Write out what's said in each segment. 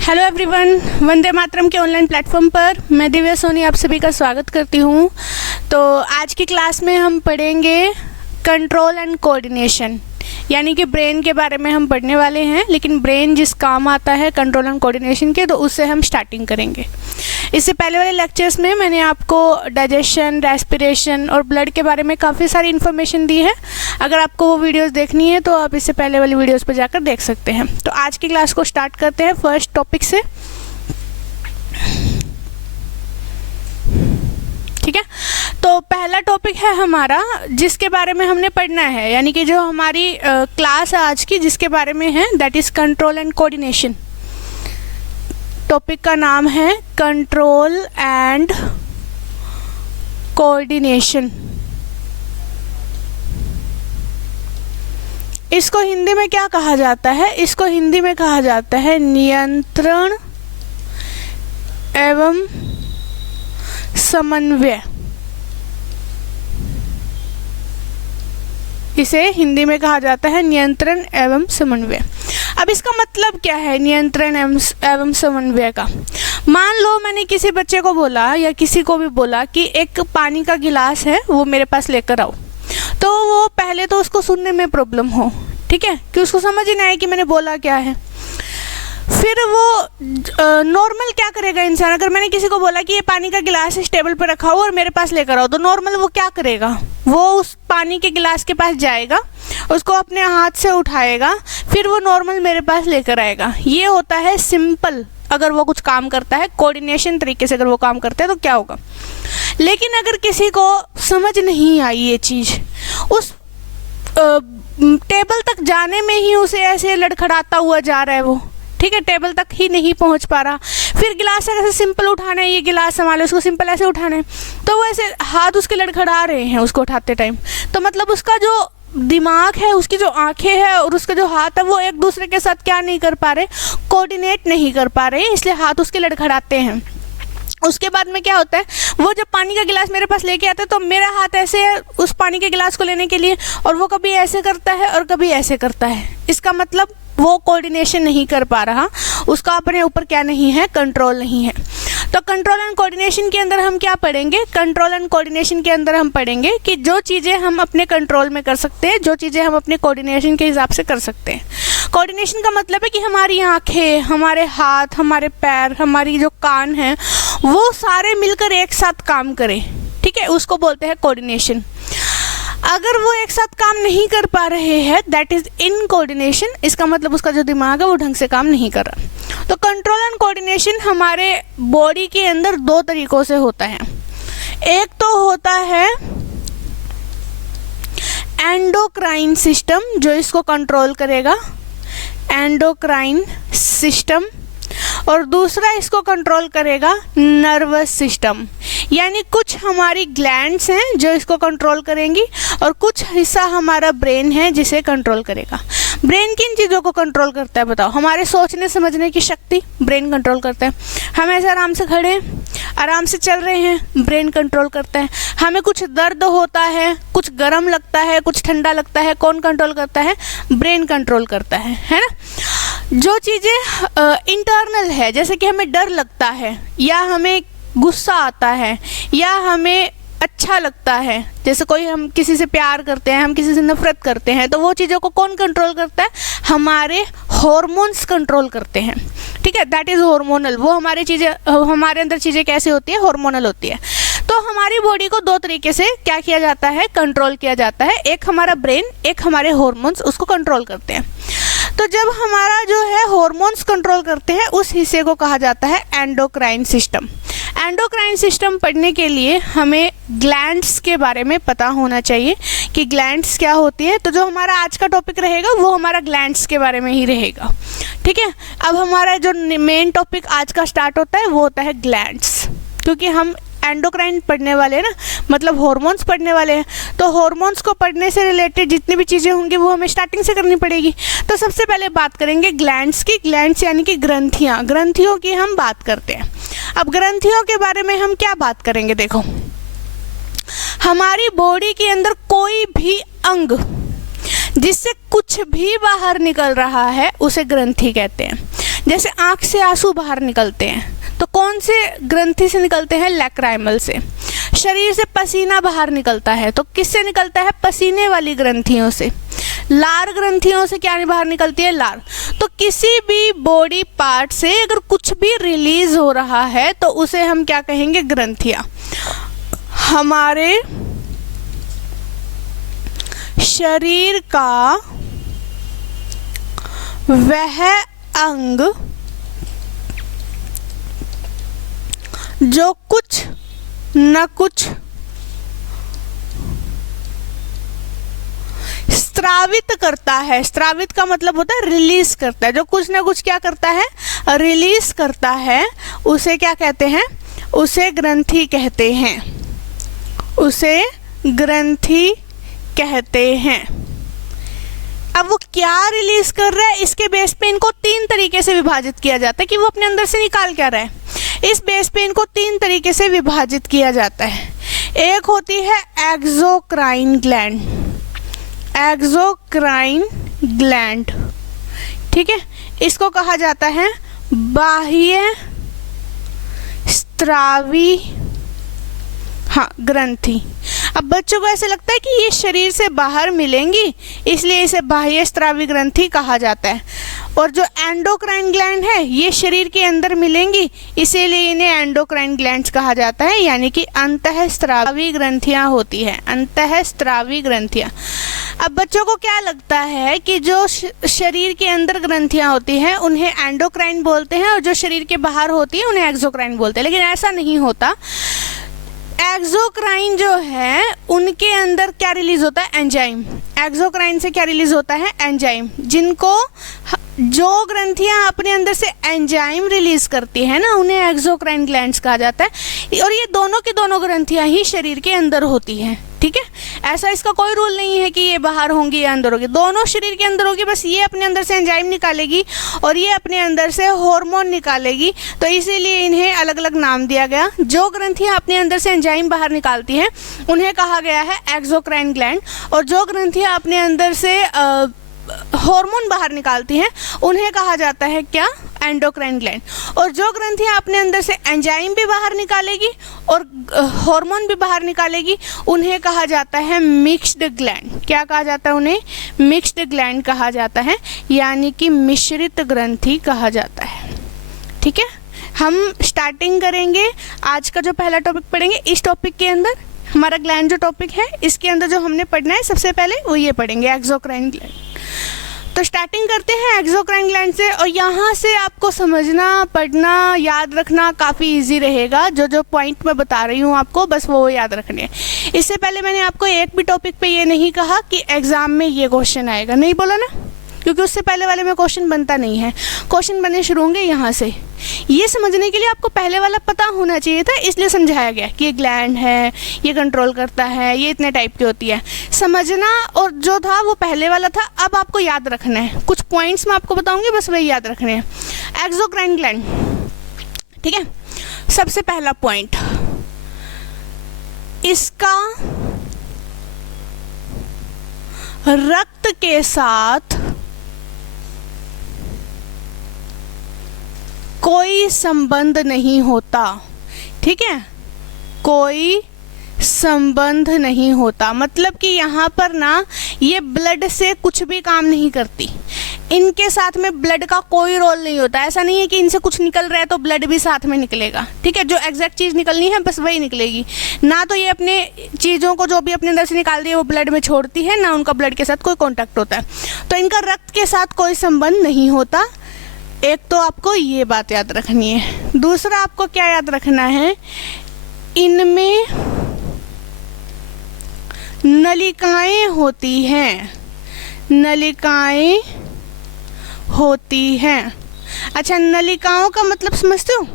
Hello everyone, Vande Mataram के online platform पर मैं दिव्या सोनी आप सभी का स्वागत करती हूँ। तो आज की क्लास में हम पढ़ेंगे कंट्रोल एंड कोऑर्डिनेशन, यानी कि ब्रेन के बारे में हम पढ़ने वाले हैं। लेकिन ब्रेन जिस काम आता है कंट्रोल एंड कोऑर्डिनेशन के, तो उससे हम स्टार्टिंग करेंगे। इससे पहले वाले लेक्चर्स में मैंने आपको डाइजेशन, रेस्पिरेशन और ब्लड के बारे में काफ़ी सारी इन्फॉर्मेशन दी है। अगर आपको वो वीडियोस देखनी है तो आप इससे पहले वाली वीडियोस पर जाकर देख सकते हैं। तो आज की क्लास को स्टार्ट करते हैं फर्स्ट टॉपिक से। ठीक है, तो पहला टॉपिक है हमारा जिसके बारे में हमने पढ़ना है, यानी कि जो हमारी क्लास है आज की जिसके बारे में है, that is control and coordination. Topic का नाम है कंट्रोल एंड कोऑर्डिनेशन। इसको हिंदी में क्या कहा जाता है? इसको हिंदी में कहा जाता है नियंत्रण एवं समन्वय। इसे हिंदी में कहा जाता है नियंत्रण एवं समन्वय। अब इसका मतलब क्या है नियंत्रण एवं समन्वय का? मान लो मैंने किसी बच्चे को बोला या किसी को भी बोला कि एक पानी का गिलास है, वो मेरे पास लेकर आओ, तो वो पहले तो उसको सुनने में प्रॉब्लम हो, ठीक है, कि उसको समझ ही नहीं आए कि मैंने बोला क्या है। फिर वो नॉर्मल क्या करेगा इंसान? अगर मैंने किसी को बोला कि ये पानी का गिलास इस टेबल पर रखा हो और मेरे पास लेकर आओ, तो नॉर्मल वो क्या करेगा? वो उस पानी के गिलास के पास जाएगा, उसको अपने हाथ से उठाएगा, फिर वो नॉर्मल मेरे पास लेकर आएगा। ये होता है सिंपल। अगर वो कुछ काम करता है कोऑर्डिनेशन तरीके से, अगर वो काम करता है तो क्या होगा। लेकिन अगर किसी को समझ नहीं आई ये चीज़, उस टेबल तक जाने में ही उसे ऐसे लड़खड़ाता हुआ जा रहा है वो, ठीक है, टेबल तक ही नहीं पहुंच पा रहा। फिर गिलास ऐसे सिंपल उठाना है, ये गिलास संभाले, उसको सिंपल ऐसे उठाना है, तो वो ऐसे हाथ उसके लड़खड़ा रहे हैं उसको उठाते टाइम। तो मतलब उसका जो दिमाग है, उसकी जो आंखें हैं और उसका जो हाथ है, वो एक दूसरे के साथ क्या नहीं कर पा रहे, कोऑर्डिनेट नहीं कर पा रहे, इसलिए हाथ उसके लड़खड़ाते हैं। उसके बाद में क्या होता है, वो जब पानी का गिलास मेरे पास लेके आता है तो मेरा हाथ ऐसे है उस पानी के गिलास को लेने के लिए, और वो कभी ऐसे करता है और कभी ऐसे करता है। इसका मतलब वो कोऑर्डिनेशन नहीं कर पा रहा, उसका अपने ऊपर क्या नहीं है, कंट्रोल नहीं है। तो कंट्रोल एंड कोऑर्डिनेशन के अंदर हम क्या पढ़ेंगे? कंट्रोल एंड कोऑर्डिनेशन के अंदर हम पढ़ेंगे कि जो चीज़ें हम अपने कंट्रोल में कर सकते हैं, जो चीज़ें हम अपने कोऑर्डिनेशन के हिसाब से कर सकते हैं। कोऑर्डिनेशन का मतलब है कि हमारी आंखें, हमारे हाथ, हमारे पैर, हमारी जो कान हैं, वो सारे मिलकर एक साथ काम करें, ठीक है, उसको बोलते हैं कोऑर्डिनेशन। अगर वो एक साथ काम नहीं कर पा रहे हैं, दैट इज इन कोऑर्डिनेशन। इसका मतलब उसका जो दिमाग है वो ढंग से काम नहीं कर रहा। तो कंट्रोल एंड कोऑर्डिनेशन हमारे बॉडी के अंदर दो तरीकों से होता है। एक तो होता है एंडोक्राइन सिस्टम, जो इसको कंट्रोल करेगा, एंडोक्राइन सिस्टम, और दूसरा इसको कंट्रोल करेगा नर्वस सिस्टम। यानी कुछ हमारी ग्लैंड्स हैं जो इसको कंट्रोल करेंगी और कुछ हिस्सा हमारा ब्रेन है जिसे कंट्रोल करेगा। ब्रेन किन चीज़ों को कंट्रोल करता है बताओ? हमारे सोचने समझने की शक्ति ब्रेन कंट्रोल करता है। हम ऐसे आराम से खड़े हैं, आराम से चल रहे हैं, ब्रेन कंट्रोल करता है। हमें कुछ दर्द होता है, कुछ गर्म लगता है, कुछ ठंडा लगता है, कौन कंट्रोल करता है? ब्रेन कंट्रोल करता है ना। जो चीज़ें इंटरनल है, जैसे कि हमें डर लगता है, या हमें गुस्सा आता है, या हमें अच्छा लगता है, जैसे कोई हम किसी से प्यार करते हैं, हम किसी से नफरत करते हैं, तो वो चीज़ों को कौन कंट्रोल करता है? हमारे हॉर्मोन्स कंट्रोल करते हैं, ठीक है, दैट इज़ हार्मोनल। वो हमारी चीज़ें, हमारे अंदर चीज़ें कैसे होती है? हार्मोनल होती है। तो हमारी बॉडी को दो तरीके से क्या किया जाता है, कंट्रोल किया जाता है। एक हमारा ब्रेन, एक हमारे हॉर्मोन्स उसको कंट्रोल करते हैं। तो जब हमारा जो है हॉर्मोन्स कंट्रोल करते हैं, उस हिस्से को कहा जाता है एंडोक्राइन सिस्टम। एंडोक्राइन सिस्टम पढ़ने के लिए हमें ग्लैंड्स के बारे में पता होना चाहिए कि ग्लैंड्स क्या होती है। तो जो हमारा आज का टॉपिक रहेगा वो हमारा ग्लैंड्स के बारे में ही रहेगा, ठीक है। अब हमारा जो मेन टॉपिक आज का स्टार्ट होता है वो होता है ग्लैंड्स, क्योंकि हम एंडोक्राइन पढ़ने वाले हैं ना, मतलब हार्मोन्स पढ़ने वाले हैं। तो हार्मोन्स को पढ़ने से रिलेटेड जितनी भी चीज़ें होंगी वो हमें स्टार्टिंग से करनी पड़ेगी। तो सबसे पहले बात करेंगे ग्लैंड्स की। ग्लैंड्स यानी कि ग्रंथियाँ, ग्रंथियों की हम बात करते हैं। अब ग्रंथियों के बारे में हम क्या बात करेंगे? देखो, हमारी बॉडी के अंदर कोई भी अंग जिससे कुछ भी बाहर निकल रहा है उसे ग्रंथि कहते हैं। जैसे आँख से आंसू बाहर निकलते हैं तो कौन से ग्रंथि से निकलते हैं? लैक्राइमल से। शरीर से पसीना बाहर निकलता है तो किससे निकलता है? पसीने वाली ग्रंथियों से। लार ग्रंथियों से क्या बाहर निकलती है? लार। तो किसी भी बॉडी पार्ट से अगर कुछ भी रिलीज हो रहा है तो उसे हम क्या कहेंगे? ग्रंथियां। हमारे शरीर का वह अंग जो कुछ न कुछ स्त्रावित करता है, स्त्रावित का मतलब होता है रिलीज करता है, जो कुछ ना कुछ क्या करता है? रिलीज करता है, उसे क्या कहते हैं? उसे ग्रंथि कहते हैं, उसे ग्रंथि कहते हैं। अब वो क्या रिलीज कर रहा है, इसके बेस पे इनको 3 तरीके से विभाजित किया जाता है कि वो अपने अंदर से निकाल क्या रहा है। इस बेस पे इनको 3 तरीके से विभाजित किया जाता है। एक होती है एक्सोक्राइन ग्लैंड, एक्सोक्राइन ग्लैंड, ठीक है। इसको कहा जाता है बाह्य स्त्रावी ग्रंथि। अब बच्चों को ऐसे लगता है कि ये शरीर से बाहर मिलेंगी, इसलिए इसे बाह्य स्त्रावी ग्रंथि कहा जाता है। और जो एंडोक्राइन ग्लैंड है ये शरीर के अंदर मिलेंगी, इसीलिए इन्हें एंडोक्राइन ग्लैंड्स कहा जाता है, यानी कि अंतःस्त्रावी ग्रंथियां होती है, अंतःस्त्रावी ग्रंथियां। अब बच्चों को क्या लगता है कि जो शरीर के अंदर ग्रंथियां होती हैं उन्हें एंडोक्राइन बोलते हैं और जो शरीर के बाहर होती है उन्हें एक्सोक्राइन बोलते हैं, लेकिन ऐसा नहीं होता। एक्सोक्राइन जो है उनके अंदर क्या रिलीज होता है? एंजाइम। एक्सोक्राइन से क्या रिलीज होता है? एंजाइम। जिनको जो ग्रंथियां अपने अंदर से एंजाइम रिलीज करती है ना उन्हें एक्सोक्राइन ग्लैंड्स कहा जाता है। और ये दोनों की दोनों ग्रंथियां ही शरीर के अंदर होती हैं, ठीक है। ऐसा इसका कोई रूल नहीं है कि ये बाहर होंगी या अंदर होगी, दोनों शरीर के अंदर होगी। बस ये अपने अंदर से एंजाइम निकालेगी और ये अपने अंदर से हार्मोन निकालेगी, तो इसीलिए इन्हें अलग अलग नाम दिया गया। जो ग्रंथियां अपने अंदर से एंजाइम बाहर निकालती हैं उन्हें कहा गया है एक्सोक्राइन ग्लैंड, और जो ग्रंथियां अपने अंदर से हार्मोन बाहर निकालती हैं उन्हें कहा जाता है क्या? Endocrine gland. और जो ग्रंथियां अपने अंदर से एंजाइम भी बाहर निकालेगी और हार्मोन भी बाहर निकालेगी उन्हें कहा जाता है मिक्स्ड ग्लैंड। क्या कहा जाता है? उन्हें मिक्स्ड ग्लैंड कहा जाता है, यानी कि मिश्रित ग्रंथि कहा जाता है, ठीक है। हम स्टार्टिंग करेंगे, आज का जो पहला टॉपिक पढ़ेंगे, इस टॉपिक के अंदर हमारा ग्लैंड जो टॉपिक है इसके अंदर जो हमने पढ़ना है सबसे पहले वो ये पढ़ेंगे, एक्सोक्राइन ग्लैंड। तो स्टार्टिंग करते हैं एक्सोक्राइन ग्लैंड से, और यहाँ से आपको समझना, पढ़ना, याद रखना काफ़ी इजी रहेगा। जो जो पॉइंट मैं बता रही हूँ आपको बस वो याद रखने हैं। इससे पहले मैंने आपको एक भी टॉपिक पे ये नहीं कहा कि एग्ज़ाम में ये क्वेश्चन आएगा, नहीं बोला ना, क्योंकि उससे पहले वाले में क्वेश्चन बनता नहीं है। क्वेश्चन बनने शुरू होंगे यहाँ से। ये समझने के लिए आपको पहले वाला पता होना चाहिए था, इसलिए समझाया गया कि ये ग्लैंड है, ये कंट्रोल करता है, ये इतने टाइप की होती है। समझना और जो था वो पहले वाला था, अब आपको याद रखना है। कुछ पॉइंट्स मैं आपको बताऊंगी, बस वही याद रखने हैं। एक्सोक्राइन ग्लैंड, ठीक है। सबसे पहला पॉइंट, इसका रक्त के साथ कोई संबंध नहीं होता, ठीक है। कोई संबंध नहीं होता मतलब कि यहाँ पर ना ये ब्लड से कुछ भी काम नहीं करती, इनके साथ में ब्लड का कोई रोल नहीं होता। ऐसा नहीं है कि इनसे कुछ निकल रहा है तो ब्लड भी साथ में निकलेगा, ठीक है। जो एग्जैक्ट चीज़ निकलनी है बस वही निकलेगी, ना तो ये अपने चीज़ों को जो भी अपने अंदर से निकाल दी है वो ब्लड में छोड़ती है, ना उनका ब्लड के साथ कोई कॉन्टैक्ट होता है। तो इनका रक्त के साथ कोई संबंध नहीं होता। एक तो आपको ये बात याद रखनी है। दूसरा आपको क्या याद रखना है, इनमें नलिकाएं होती हैं, नलिकाएं होती हैं। अच्छा, नलिकाओं का मतलब समझते हो?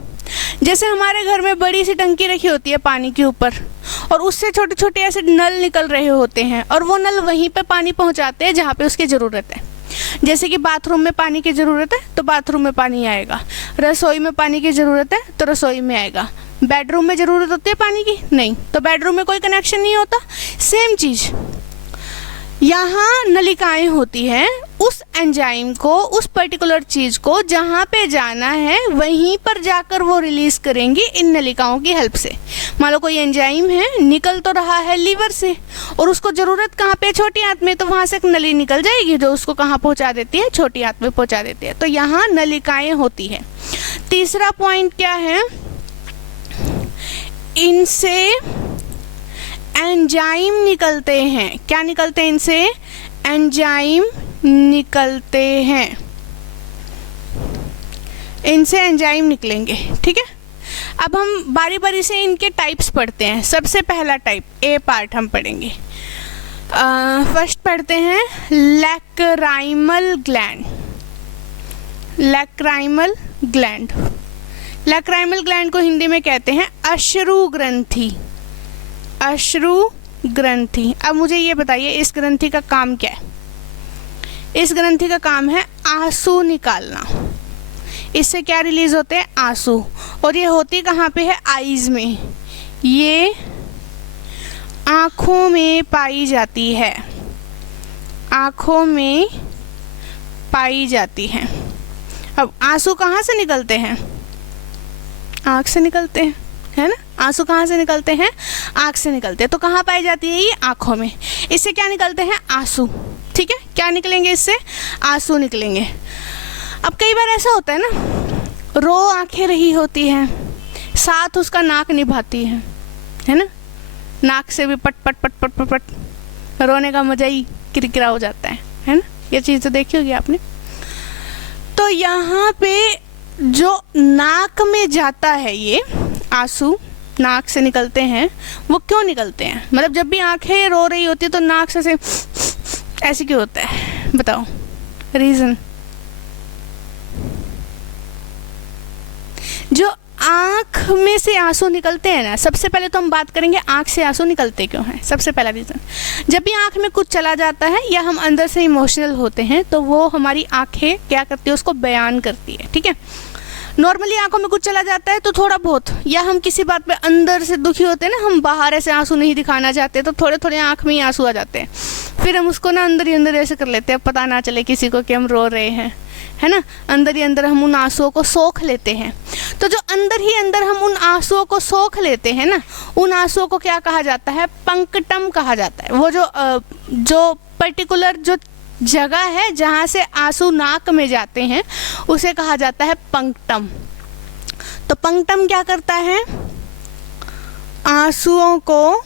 जैसे हमारे घर में बड़ी सी टंकी रखी होती है पानी के ऊपर, और उससे छोटे छोटे ऐसे नल निकल रहे होते हैं, और वो नल वहीं पे पानी पहुंचाते हैं जहाँ पे उसकी ज़रूरत है। जैसे कि बाथरूम में पानी की ज़रूरत है तो बाथरूम में पानी आएगा, रसोई में पानी की ज़रूरत है तो रसोई में आएगा, बेडरूम में ज़रूरत होती है पानी की, नहीं, तो बेडरूम में कोई कनेक्शन नहीं होता। सेम चीज़ यहाँ नलिकाएं होती हैं, उस एंजाइम को, उस पर्टिकुलर चीज़ को जहाँ पे जाना है वहीं पर जाकर वो रिलीज करेंगी इन नलिकाओं की हेल्प से। मान लो कोई एंजाइम है, निकल तो रहा है लीवर से, और उसको ज़रूरत कहाँ पे, छोटी आंत में, तो वहाँ से एक नली निकल जाएगी जो उसको कहाँ पहुँचा देती है, छोटी आंत में पहुँचा देती है। तो यहाँ नलिकाएं होती हैं। तीसरा पॉइंट क्या है, इनसे एंजाइम निकलते हैं। क्या निकलते हैं इनसे? एंजाइम निकलते हैं, इनसे एंजाइम निकलेंगे। ठीक है, अब हम बारी बारी से इनके टाइप्स पढ़ते हैं। सबसे पहला टाइप, ए पार्ट हम पढ़ेंगे। फर्स्ट पढ़ते हैं lacrimal gland. Lacrimal gland, lacrimal gland को हिंदी में कहते हैं अश्रु ग्रंथि। अश्रु ग्रंथि। अब मुझे ये बताइए इस ग्रंथि का काम क्या है? इस ग्रंथि का काम है आंसू निकालना। इससे क्या रिलीज होते हैं? आंसू। और ये होती कहाँ पे है? आईज में। ये आँखों में पाई जाती है, आँखों में पाई जाती है। अब आंसू कहाँ से निकलते हैं? आँख से निकलते हैं, है ना? आंसू कहाँ से निकलते हैं? आँख से निकलते हैं। तो कहाँ पाई जाती है? ये आँखों में। इससे क्या निकलते हैं? आंसू। ठीक है, क्या निकलेंगे इससे? आंसू निकलेंगे। अब कई बार ऐसा होता है ना, रो आंखें रही होती हैं, साथ उसका नाक निभाती है ना? नाक से भी पट पट पट पट पट पट रोने का मजा ही किरकिरा हो जाता है ना? ये चीज़ तो देखी होगी आपने। तो यहाँ पे जो नाक में जाता है, ये आंसू नाक से निकलते हैं। वो क्यों निकलते हैं? मतलब जब भी आंखें रो रही होती है तो नाक से ऐसे क्यों होता है? बताओ रीज़न। जो आँख में से आंसू निकलते हैं ना, सबसे पहले तो हम बात करेंगे आँख से आंसू निकलते क्यों हैं। सबसे पहला रीज़न, जब भी आँख में कुछ चला जाता है या हम अंदर से इमोशनल होते हैं तो वो हमारी आँखें क्या करती है? उसको बयान करती है। ठीक है, नॉर्मली आंखों में कुछ चला जाता है तो थोड़ा बहुत, या हम किसी बात पे अंदर से दुखी होते हैं ना, हम बाहर ऐसे आंसू नहीं दिखाना चाहते तो थोड़े थोड़े आँख में ही आंसू आ जाते हैं, फिर हम उसको ना अंदर ही अंदर ऐसे कर लेते हैं, पता ना चले किसी को कि हम रो रहे हैं, है ना? अंदर ही अंदर हम उन आंसुओं को सोख लेते हैं। तो जो अंदर ही अंदर हम उन आंसुओं को सोख लेते हैं ना, उन आंसुओं को क्या कहा जाता है? पंक्टम कहा जाता है। वो जो पर्टिकुलर जो जगह है जहाँ से आंसू नाक में जाते हैं उसे कहा जाता है पंक्टम। तो पंक्टम क्या करता है? आंसुओं को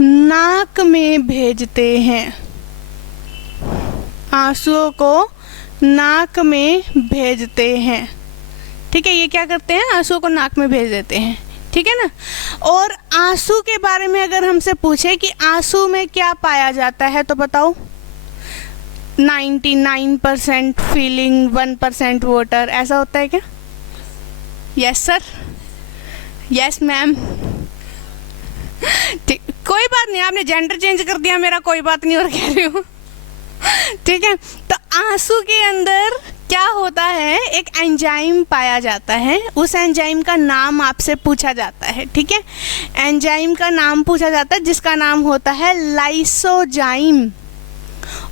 नाक में भेजते हैं, आंसुओं को नाक में भेजते हैं। ठीक है, ये क्या करते हैं? आंसुओं को नाक में भेज देते हैं। ठीक है ना? और आंसू के बारे में अगर हमसे पूछे कि आंसू में क्या पाया जाता है तो बताओ। 99% फीलिंग, 1% वाटर, ऐसा होता है क्या? Yes sir, yes ma'am. ठीक, कोई बात नहीं, आपने जेंडर चेंज कर दिया मेरा, कोई बात नहीं, और कह रही हूँ। ठीक है, तो आंसू के अंदर क्या होता है? एक एंजाइम पाया जाता है, उस एंजाइम का नाम आपसे पूछा जाता है। ठीक है, एंजाइम का नाम पूछा जाता है जिसका नाम होता है लाइसोजाइम।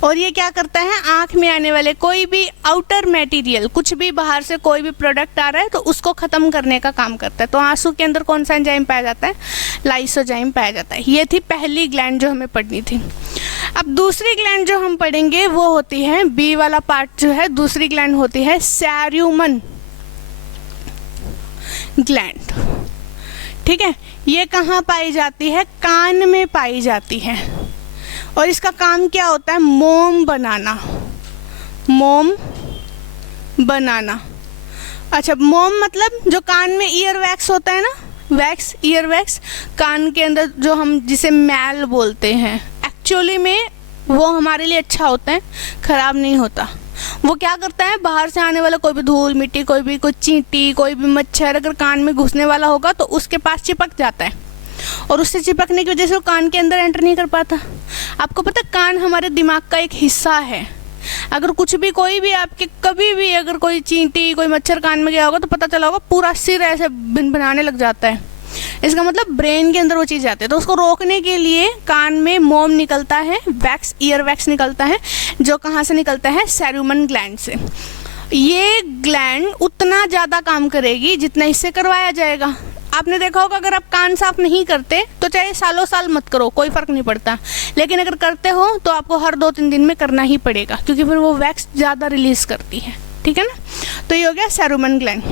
और ये क्या करता है? आँख में आने वाले कोई भी आउटर मटेरियल, कुछ भी बाहर से कोई भी प्रोडक्ट आ रहा है तो उसको ख़त्म करने का काम करता है। तो आंसू के अंदर कौन सा एंजाइम पाया जाता है? लाइसोजाइम पाया जाता है। ये थी पहली ग्लैंड जो हमें पढ़नी थी। अब दूसरी ग्लैंड जो हम पढ़ेंगे वो होती है, बी वाला पार्ट जो है, दूसरी ग्लैंड होती है सैर्यूमन ग्लैंड। ठीक है, ये कहाँ पाई जाती है? कान में पाई जाती है। और इसका काम क्या होता है? मोम बनाना, मोम बनाना। अच्छा, मोम मतलब जो कान में ईयर वैक्स होता है ना, वैक्स, ईयर वैक्स, कान के अंदर जो हम जिसे मैल बोलते हैं, एक्चुअली में वो हमारे लिए अच्छा होता है, ख़राब नहीं होता। वो क्या करता है? बाहर से आने वाला कोई भी धूल मिट्टी, कोई भी कोई चींटी, कोई भी मच्छर अगर कान में घुसने वाला होगा तो उसके पास चिपक जाता है, और उससे चिपकने की वजह से वो कान के अंदर एंटर नहीं कर पाता। आपको पता है कान हमारे दिमाग का एक हिस्सा है। अगर कुछ भी, कोई भी आपके, कभी भी अगर कोई चींटी, कोई मच्छर कान में गया होगा तो पता चला होगा पूरा सिर ऐसे भिनभिनाने लग जाता है। इसका मतलब ब्रेन के अंदर वो चीज़ जाती है। तो उसको रोकने के लिए कान में मोम निकलता है, वैक्स, ईयर वैक्स निकलता है, जो कहाँ से निकलता है, सेरुमन ग्लैंड से। ये ग्लैंड उतना ज़्यादा काम करेगी जितना इससे करवाया जाएगा। आपने देखा होगा अगर आप कान साफ नहीं करते तो चाहे सालों साल मत करो, कोई फ़र्क नहीं पड़ता, लेकिन अगर करते हो तो आपको हर 2-3 दिन में करना ही पड़ेगा, क्योंकि फिर वो वैक्स ज़्यादा रिलीज़ करती है। ठीक है ना। तो ये हो गया सेरुमन ग्लैंड।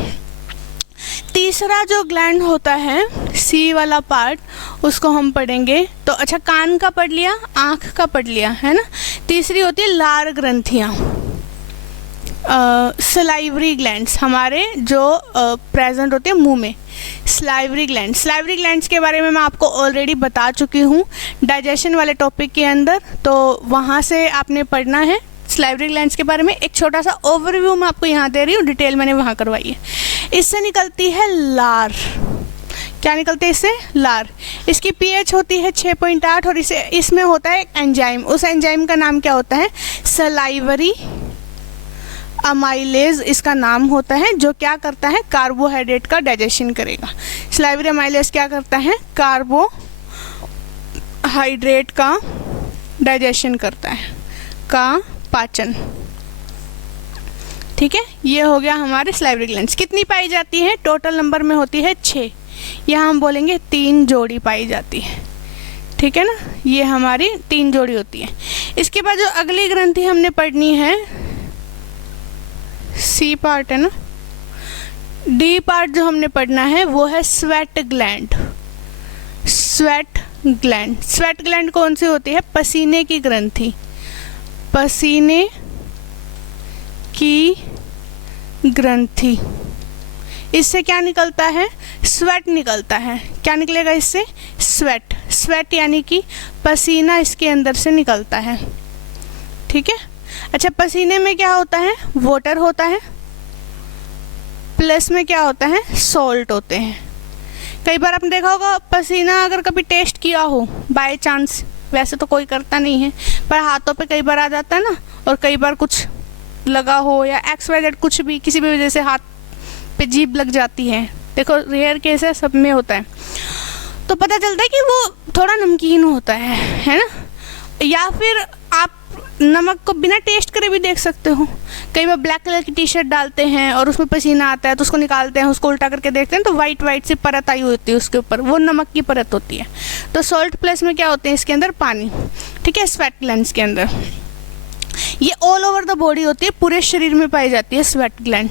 तीसरा जो ग्लैंड होता है, सी वाला पार्ट, उसको हम पढ़ेंगे। तो अच्छा, कान का पढ़ लिया, आँख का पढ़ लिया, है ना। तीसरी होती है लार ग्रंथियाँ, सलाइवरी ग्लैंड्स, हमारे जो प्रेजेंट होते हैं मुंह में, सलाइवरी ग्लैंड। सलाइवरी ग्लैंड्स के बारे में मैं आपको ऑलरेडी बता चुकी हूँ डाइजेशन वाले टॉपिक के अंदर, तो वहाँ से आपने पढ़ना है सलाइवरी ग्लैंड्स के बारे में। एक छोटा सा ओवरव्यू मैं आपको यहाँ दे रही हूँ, डिटेल मैंने वहाँ करवाई है। इससे निकलती है लार। क्या निकलती है इससे? लार। इसकी पीएच होती है 6.8 और इसमें होता है एक एंजाइम। उस एंजाइम का नाम क्या होता है? सलाइवरी अमाइलेज इसका नाम होता है, जो क्या करता है? कार्बोहाइड्रेट का डाइजेशन करेगा। सलाइवरी अमाइलेज क्या करता है? कार्बोहाइड्रेट का डाइजेशन करता है, का पाचन। ठीक है, ये हो गया हमारे सलाइवरी ग्लैंड्स। कितनी पाई जाती है? टोटल नंबर में होती है 6। यहाँ हम बोलेंगे 3 जोड़ी पाई जाती है। ठीक है ना, ये हमारी 3 जोड़ी होती है। इसके बाद जो अगली ग्रंथि हमने पढ़नी है, सी पार्ट है ना, डी पार्ट जो हमने पढ़ना है वो है sweat gland. Sweat gland, sweat gland कौन सी होती है? पसीने की ग्रंथि। पसीने की ग्रंथि। इससे क्या निकलता है? स्वेट निकलता है। क्या निकलेगा इससे? स्वेट। स्वेट यानी कि पसीना इसके अंदर से निकलता है। ठीक है। अच्छा, पसीने में क्या होता है? वाटर होता है, प्लस में क्या होता है? सॉल्ट होते हैं। कई बार आपने देखा होगा पसीना अगर कभी टेस्ट किया हो बाय चांस, वैसे तो कोई करता नहीं है, पर हाथों पे कई बार आ जाता है ना, और कई बार कुछ लगा हो या XYZ कुछ भी, किसी भी वजह से हाथ पे जीभ लग जाती है, देखो रेयर केस है, सब में होता है, तो पता चलता है कि वो थोड़ा नमकीन होता है ना। या फिर आप नमक को बिना टेस्ट करे भी देख सकते हो। कई बार ब्लैक कलर की टी-शर्ट डालते हैं और उसमें पसीना आता है, तो उसको निकालते हैं, उसको उल्टा करके देखते हैं तो वाइट वाइट सी परत आई होती है उसके ऊपर, वो नमक की परत होती है। तो सॉल्ट प्लस में क्या होते हैं? इसके अंदर पानी। ठीक है, स्वेट ग्लैंड्स के अंदर ये ऑल ओवर द बॉडी होती है, पूरे शरीर में पाई जाती है स्वेट ग्लैंड।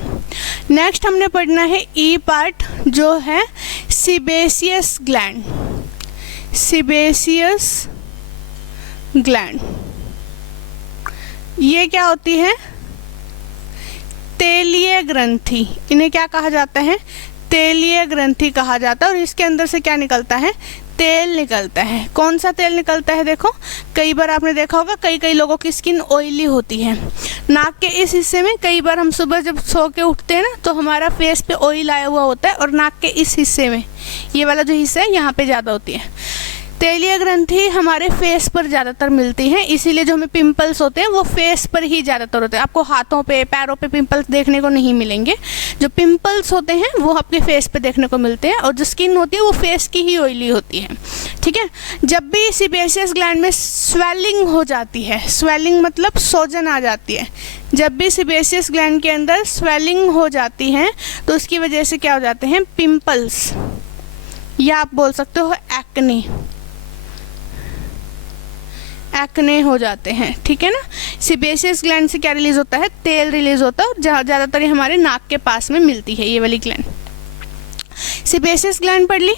नेक्स्ट हमने पढ़ना है ई पार्ट, जो है सीबेशियस ग्लैंड। सीबेशियस ग्लैंड ये क्या होती है? तेलीय ग्रंथि। इन्हें क्या कहा जाता है? तेलीय ग्रंथि कहा जाता है। और इसके अंदर से क्या निकलता है? तेल निकलता है। कौन सा तेल निकलता है? देखो, कई बार आपने देखा होगा कई लोगों की स्किन ऑयली होती है। नाक के इस हिस्से में कई बार हम सुबह जब सो के उठते हैं ना, तो हमारा फेस पे ऑयल आया हुआ होता है, और नाक के इस हिस्से में, ये वाला जो हिस्सा है, यहाँ पे ज़्यादा होती है। तेलीय ग्रंथि हमारे फेस पर ज़्यादातर मिलती हैं, इसीलिए जो हमें पिंपल्स होते हैं वो फेस पर ही ज़्यादातर होते हैं। आपको हाथों पे, पैरों पे पिंपल्स देखने को नहीं मिलेंगे। जो पिंपल्स होते हैं वो आपके फेस पे देखने को मिलते हैं, और जो स्किन होती है वो फेस की ही ऑयली होती है। ठीक है। जब भी सीबेशियस ग्लैंड में स्वेलिंग हो जाती है, स्वेलिंग मतलब सोजन आ जाती है, जब भी सीबेशियस ग्लैंड के अंदर स्वेलिंग हो जाती है तो उसकी वजह से क्या हो जाते हैं? पिंपल्स, या आप बोल सकते हो एक्ने। एक्ने हो जाते हैं। ठीक है ना। सीबेशियस ग्लैंड से क्या रिलीज होता है? तेल रिलीज होता है, और ज़्यादातर ये हमारे नाक के पास में मिलती है, ये वाली ग्लैंड। सीबेशियस ग्लैंड पढ़ ली,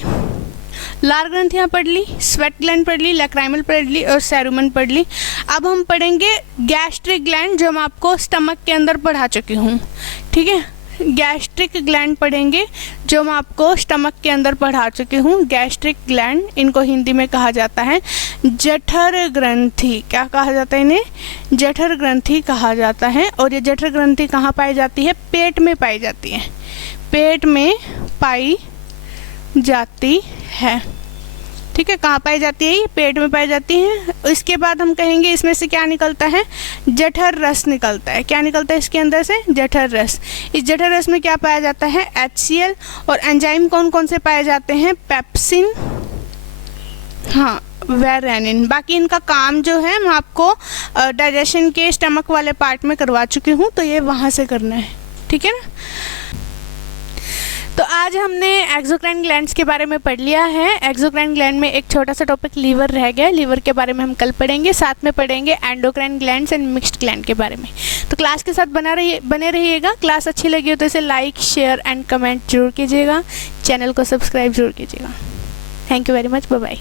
लार ग्रंथियाँ पढ़ ली, स्वेट ग्लैंड पढ़ ली, लैक्राइमल पढ़ ली, और सेरुमन पढ़ ली। अब हम पढ़ेंगे गैस्ट्रिक ग्लैंड, जो मैं आपको स्टमक के अंदर पढ़ा चुकी हूँ। ठीक है, गैस्ट्रिक ग्लैंड पढ़ेंगे, जो मैं आपको स्टमक के अंदर पढ़ा चुकी हूँ। गैस्ट्रिक ग्लैंड, इनको हिंदी में कहा जाता है जठर ग्रंथि। क्या कहा जाता है इन्हें? जठर ग्रंथि कहा जाता है। और ये जठर ग्रंथि कहाँ पाई जाती है? पेट में पाई जाती है। पेट में पाई जाती है। ठीक है, कहाँ पाई जाती है? ये पेट में पाई जाती है। इसके बाद हम कहेंगे इसमें से क्या निकलता है? जठर रस निकलता है। क्या निकलता है इसके अंदर से? जठर रस। इस जठर रस में क्या पाया जाता है? HCl। और एंजाइम कौन कौन से पाए जाते हैं? पेप्सिन, हाँ, व रेनिन। बाकी इनका काम जो है मैं आपको डाइजेशन के स्टमक वाले पार्ट में करवा चुकी हूँ, तो ये वहाँ से करना है, ठीक है ना। तो आज हमने एक्सोक्राइन ग्लैंड्स के बारे में पढ़ लिया है। एक्सोक्राइन ग्लैंड में एक छोटा सा टॉपिक लीवर रह गया। लीवर के बारे में हम कल पढ़ेंगे, साथ में पढ़ेंगे endocrine glands and mixed gland के बारे में। तो क्लास के साथ बने रहिएगा। क्लास अच्छी लगी हो तो इसे लाइक, शेयर एंड कमेंट जरूर कीजिएगा। चैनल को सब्सक्राइब जरूर कीजिएगा। Thank you very much, bye bye.